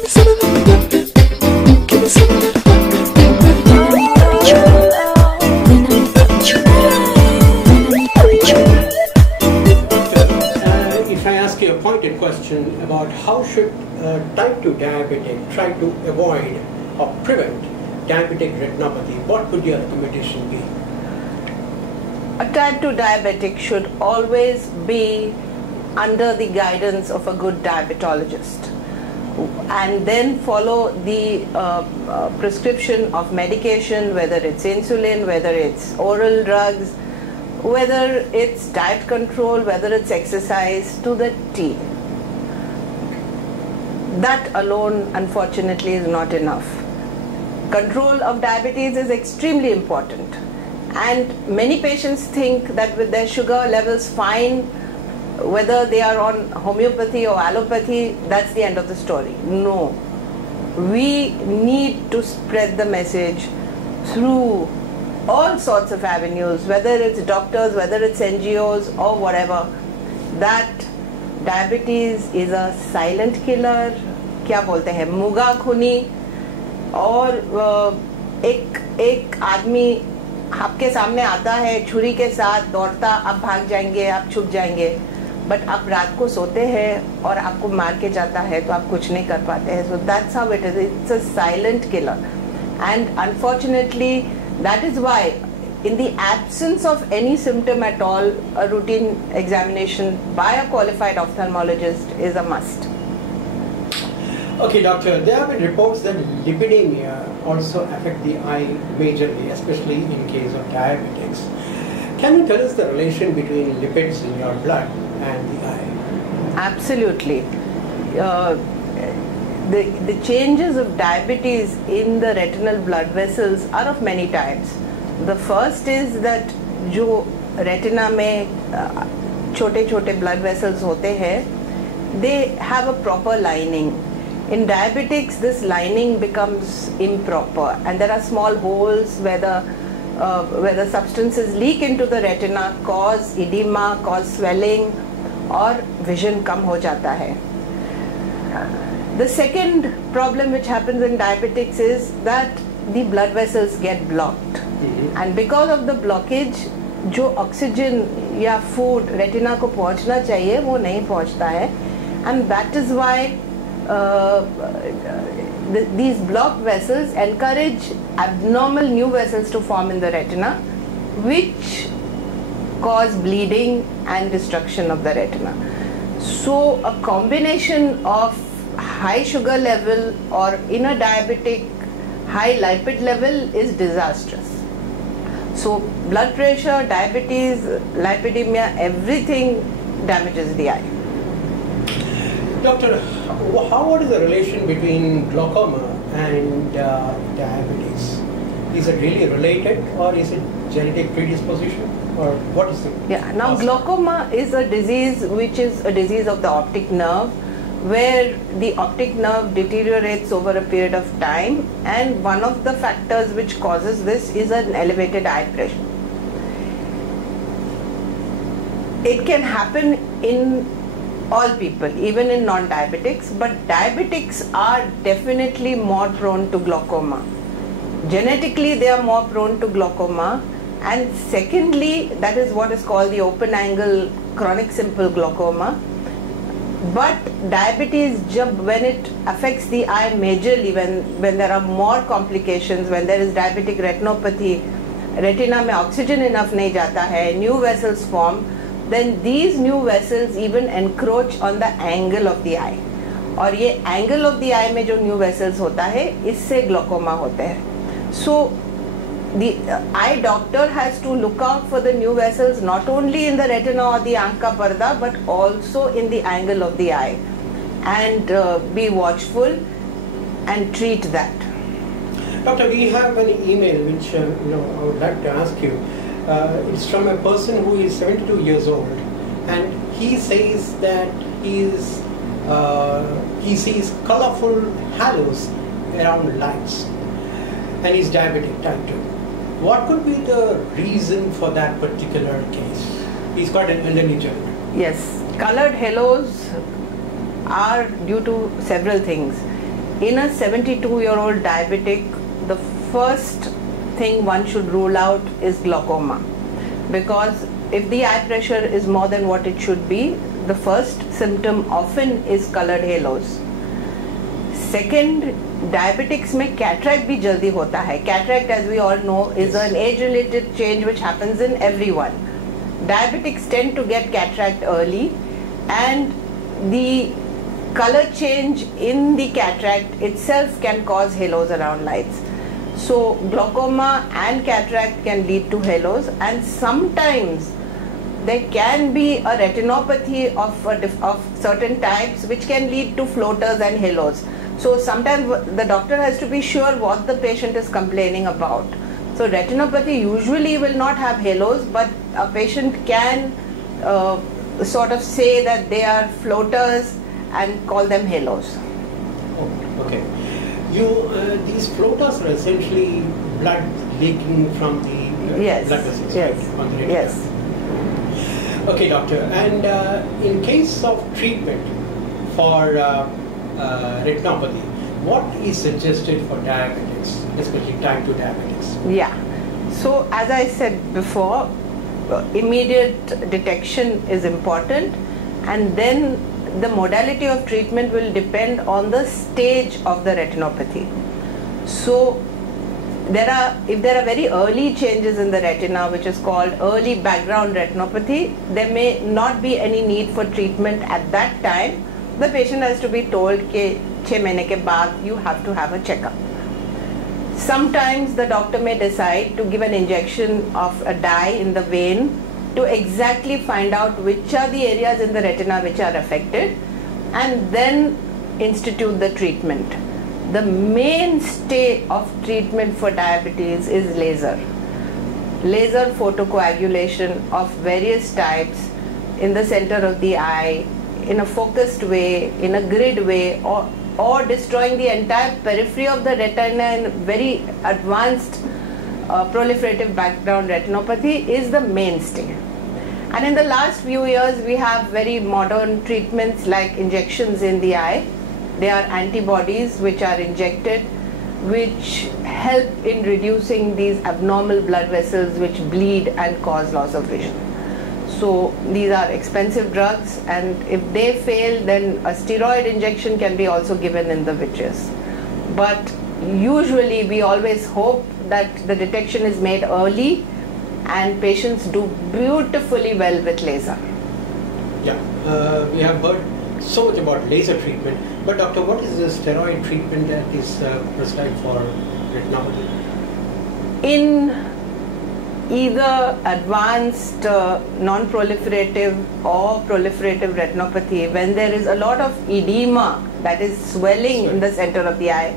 If I ask you a pointed question about how should type 2 diabetic try to avoid or prevent diabetic retinopathy, what would your recommendation be? A type 2 diabetic should always be under the guidance of a good diabetologist and then follow the prescription of medication, whether it's insulin, whether it's oral drugs, whether it's diet control, whether it's exercise, to the T. That alone, unfortunately, is not enough. Control of diabetes is extremely important, and many patients think that with their sugar levels fine, whether they are on homeopathy or allopathy, that's the end of the story. No. We need to spread the message through all sorts of avenues, whether it's doctors, whether it's NGOs or whatever, that diabetes is a silent killer, क्या बोलते हैं, मुगा खूनी, और एक आदमी आपके सामने आता है छुरी के साथ दौड़ता, आप भाग जाएंगे, आप छुप जाएंगे, बट आप रात को सोते हैं और आपको मार के जाता है तो आप कुछ नहीं कर पाते हैं. So that's how it is. It's a silent killer, and unfortunately that is why in the absence of any symptom at all, a routine examination by a qualified ophthalmologist is a must. Okay, doctor, there have been reports that lipidemia also affect the eye majorly, especially in case of diabetics. Can you tell us the relation between lipids in your blood and the eye? Absolutely. The changes of diabetes in the retinal blood vessels are of many types. The first is that जो retina में छोटे-छोटे blood vessels होते हैं, they have a proper lining. In diabetics, this lining becomes improper, and there are small holes where the substances leak into the retina, cause edema, cause swelling, और vision कम हो जाता है. The second problem which happens in diabetics is that the blood vessels get blocked, and because of the blockage, जो oxygen या food retina को पहुंचना चाहिए वो नहीं पहुंचता है, and that is why these blocked vessels encourage abnormal new vessels to form in the retina, which cause bleeding and destruction of the retina. So a combination of high sugar level or in a diabetic high lipid level is disastrous. So blood pressure, diabetes, lipidemia, everything damages the eye. Doctor, what is the relation between glaucoma and diabetes? Is it really related, or is it genetic predisposition, or what is it? Yeah, now glaucoma is a disease which is a disease of the optic nerve, where the optic nerve deteriorates over a period of time, and one of the factors which causes this is an elevated eye pressure. It can happen in all people, even in non-diabetics, but diabetics are definitely more prone to glaucoma. Genetically, they are more prone to glaucoma, and secondly, that is what is called the open angle chronic simple glaucoma. But diabetes, when it affects the eye majorly, when there are more complications, when there is diabetic retinopathy, retina में oxygen enough नहीं जाता है, new vessels form, then these new vessels even encroach on the angle of the eye. और ये angle of the eye में जो new vessels होता है, इससे glaucoma होते हैं. So the eye doctor has to look out for the new vessels not only in the retina or the aankh ka parda, but also in the angle of the eye, and be watchful and treat that. Doctor, we have an email which I would like to ask you. It's from a person who is 72 years old, and he says that he sees colorful halos around lights, and he's diabetic type 2. What could be the reason for that particular case? He's got an elderly gentleman. Yes, colored halos are due to several things. in a 72-year-old diabetic, the first thing one should rule out is glaucoma, because if the eye pressure is more than what it should be, the first symptom often is colored halos. Second, diabetics में cataract भी जल्दी होता है. Cataract, as we all know, is an age-related change which happens in everyone. Diabetics tend to get cataract early, and the color change in the cataract itself can cause halos around lights. So glaucoma and cataract can lead to halos, and sometimes there can be a retinopathy of certain types which can lead to floaters and halos. So sometimes the doctor has to be sure what the patient is complaining about. So retinopathy usually will not have halos, but a patient can sort of say that they are floaters and call them halos. Oh, okay. These floaters are essentially blood leaking from the Yes. blood vessels. Yes. Right, on the retina. Yes. Okay, doctor. And in case of treatment for retinopathy, what is suggested for diabetics, especially type 2 diabetics? Yeah. So as I said before, immediate detection is important, and then the modality of treatment will depend on the stage of the retinopathy. So if there are very early changes in the retina, which is called early background retinopathy, there may not be any need for treatment at that time. The patient has to be told कि 6 महीने के बाद you have to have a checkup. Sometimes the doctor may decide to give an injection of a dye in the vein to exactly find out which are the areas in the retina which are affected, and then institute the treatment. The mainstay of treatment for diabetes is laser. Laser photocoagulation of various types in the center of the eye, in a focused way, in a grid way, or destroying the entire periphery of the retina in very advanced proliferative background retinopathy is the mainstay. And in the last few years, we have very modern treatments like injections in the eye. They are antibodies which are injected, which help in reducing these abnormal blood vessels which bleed and cause loss of vision. So these are expensive drugs, and if they fail, then a steroid injection can be also given in the vitreous. But usually we always hope that the detection is made early, and patients do beautifully well with laser. Yeah, we have heard so much about laser treatment, but doctor, what is the steroid treatment that is prescribed for retinopathy? In either advanced non-proliferative or proliferative retinopathy, when there is a lot of edema, that is swelling in the center of the eye,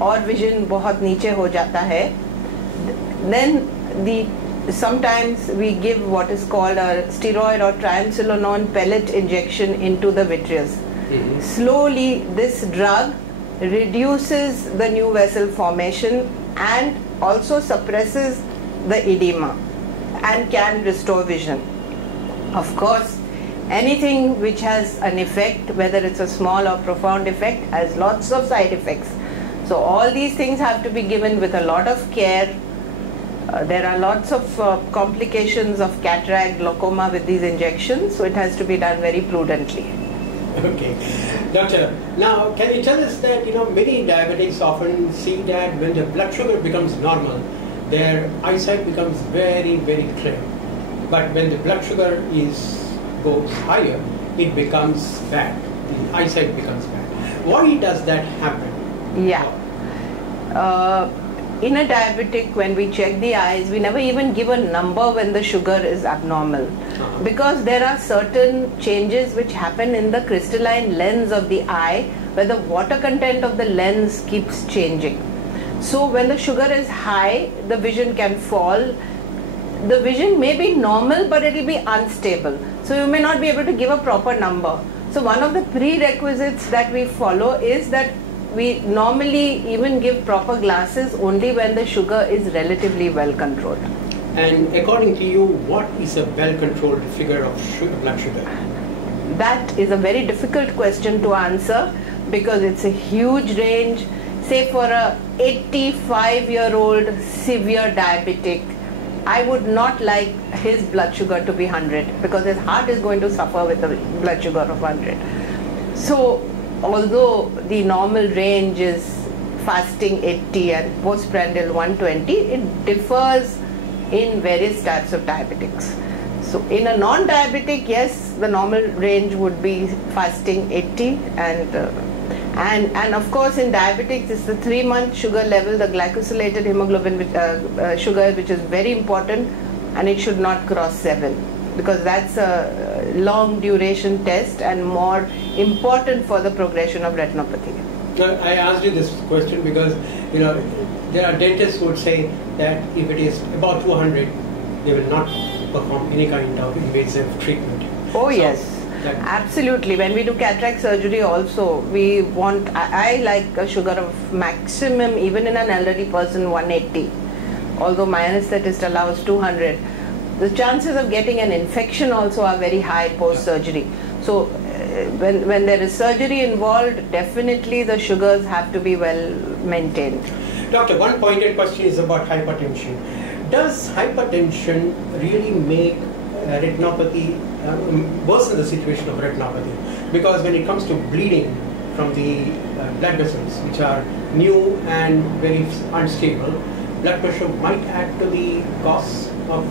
or vision बहुत नीचे हो जाता है, then sometimes we give what is called a steroid or triamcinolone pellet injection into the vitreous. Mm-hmm. Slowly this drug reduces the new vessel formation and also suppresses the edema and can restore vision. Of course, anything which has an effect, whether it's a small or profound effect, has lots of side effects. So all these things have to be given with a lot of care. There are lots of complications of cataract, glaucoma with these injections, so it has to be done very prudently. Okay. Doctor, now can you tell us that many diabetics often see that when the blood sugar becomes normal, their eyesight becomes very, very clear. But when the blood sugar goes higher, it becomes bad. The eyesight becomes bad. Why does that happen? Yeah. In a diabetic, when we check the eyes, we never even give a number when the sugar is abnormal, because there are certain changes which happen in the crystalline lens of the eye, where the water content of the lens keeps changing. So when the sugar is high, the vision can fall. The vision may be normal, but it will be unstable. So you may not be able to give a proper number. So one of the prerequisites that we follow is that we normally even give proper glasses only when the sugar is relatively well controlled. And according to you, what is a well-controlled figure of blood sugar? That is a very difficult question to answer, because it's a huge range. Say for a 85-year-old severe diabetic, I would not like his blood sugar to be 100 because his heart is going to suffer with a blood sugar of 100. So although the normal range is fasting 80 and postprandial 120, it differs in various types of diabetics. So in a non-diabetic, yes, the normal range would be fasting 80 and of course in diabetics it's the 3-month sugar level, the glycosylated hemoglobin sugar, which is very important, and it should not cross 7 because that's a long duration test and more important for the progression of retinopathy. I asked you this question because there are dentists who would say that if it is about 200, they will not perform any kind of invasive treatment. Oh, so, yes, absolutely. When we do cataract surgery also, we want, I like a sugar of maximum, even in an elderly person, 180. Although my anesthetist allows 200. The chances of getting an infection also are very high post-surgery. So when there is surgery involved, definitely the sugars have to be well maintained. Doctor, one pointed question is about hypertension. Does hypertension really make retinopathy, worsen the situation of retinopathy? Because when it comes to bleeding from the blood vessels, which are new and very unstable, blood pressure might add to the cause of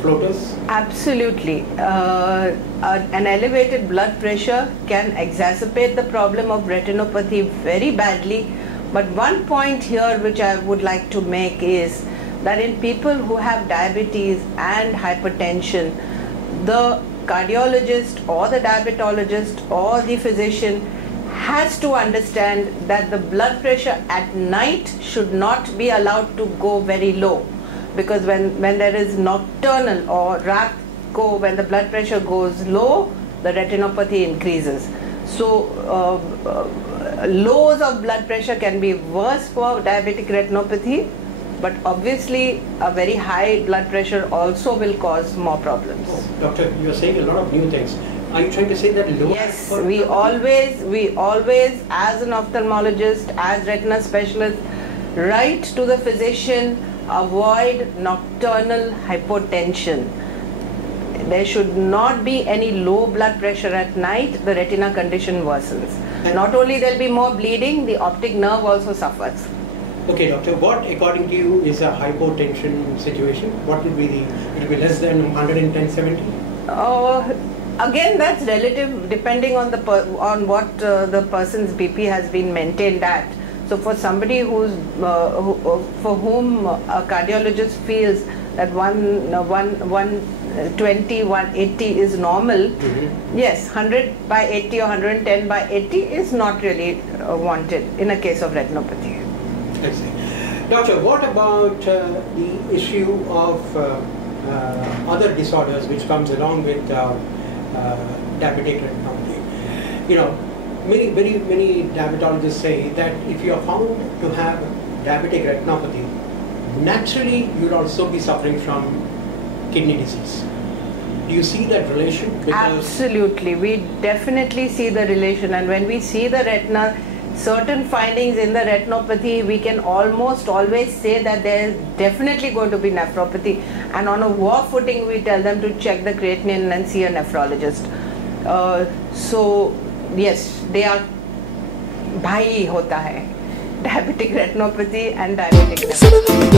floaters? Absolutely. An elevated blood pressure can exacerbate the problem of retinopathy very badly. But one point here which I would like to make is that in people who have diabetes and hypertension, the cardiologist or the diabetologist or the physician has to understand that the blood pressure at night should not be allowed to go very low, because when there is nocturnal or RAPCO, when the blood pressure goes low, the retinopathy increases. So lows of blood pressure can be worse for diabetic retinopathy, but obviously a very high blood pressure also will cause more problems. Oh, doctor, you are saying a lot of new things. Are you trying to say that low? Yes, we always, as an ophthalmologist, as retina specialist, write to the physician, avoid nocturnal hypotension. There should not be any low blood pressure at night. The retina condition worsens. Not only there will be more bleeding, the optic nerve also suffers. Okay, doctor, what according to you is a hypotension situation? What will be it will be less than 110/70? Again, that's relative depending on what the person's BP has been maintained at. So for somebody for whom a cardiologist feels that 120, 180 is normal, yes, 100/80 or 110/80 is not really wanted in a case of retinopathy. I see. Doctor, what about the issue of other disorders which comes along with diabetic retinopathy? Many diabetologists say that if you are found to have diabetic retinopathy, naturally you will also be suffering from kidney disease. Do you see that relation? Absolutely, we definitely see the relation, and when we see the retina, certain findings in the retinopathy, we can almost always say that there is definitely going to be nephropathy, and on a war footing we tell them to check the creatinine and see a nephrologist. So yes, they are bhai hota hai, diabetic retinopathy and diabetic nephropathy.